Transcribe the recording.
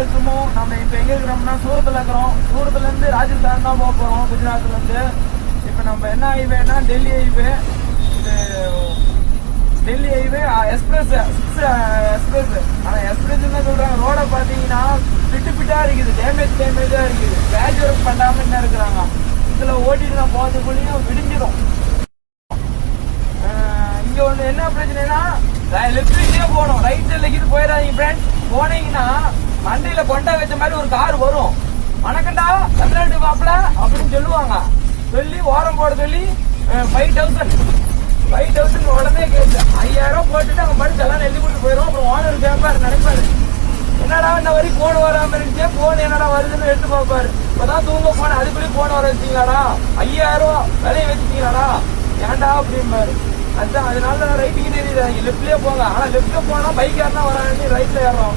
வெல்கமோ. நம்ம இப்ப எங்க இருக்கிறோம்னா சூரத்ல இருக்கிறோம். சூரத்ல இருந்து ராஜஸ்தான் தான் போக போறோம், குஜராத்ல இருந்து. இப்ப நம்ம என்ன ஹைவேனா டெல்லி ஹைவே. இது டெல்லி ஹைவே எக்ஸ்பிரஸ், 6 எக்ஸ்பிரஸ். ஆனா எக்ஸ்பிரஸ் என்ன சொல்றாங்க, ரோட பாத்தீங்கன்னா பிட்டா இருக்குது, டேமேஜா இருக்குது. பேட்ச் ஒர்க் பண்ணாம என்ன இருக்கிறாங்க. இதுல ஓட்டிட்டு நான் போறதுக்குள்ளேயும் விடிஞ்சிடும். இங்க ஒண்ணு என்ன பிரச்சனைனா, லெப்ட்லயே போகணும், ரைட் சைட்ல இது போயிடாதீங்க ஃப்ரெண்ட்ஸ். போனீங்கன்னா மண்டையில கொண்டா வச்ச மாதிரி ஒரு கார் வரும். வணக்கண்டா தமிழ்நாட்டு மாப்பிள அப்படின்னு சொல்லுவாங்க. சொல்லி ஓரம் போட சொல்லி 5,000 உடனே கேட்டு 5,000 போட்டுட்டு அவங்க படிச்சு எல்லாம் எழுதி கொடுத்து போயிடும். அப்புறம் ஓனர் கேட்பாரு, நினைப்பாரு என்னடா இந்த வரி போன் வராம இருந்துச்சு, போன் என்னடா வருதுன்னு எடுத்து பார்ப்பாரு. இப்பதான் தூங்க போன அதுக்குள்ளேயும் போன் வர வச்சிங்களாடா, 5,000 விலையை வச்சுட்டீங்களாடா, ஏன்டா அப்படிம்பாரு. அதுதான், அதனால ரைட்டுக்கு தெரியுது, லெப்ட்லயே போங்க. ஆனா லெப்ட்ல போனா பைக் யாருன்னா வராங்க, ரைட்ல ஏறோம்.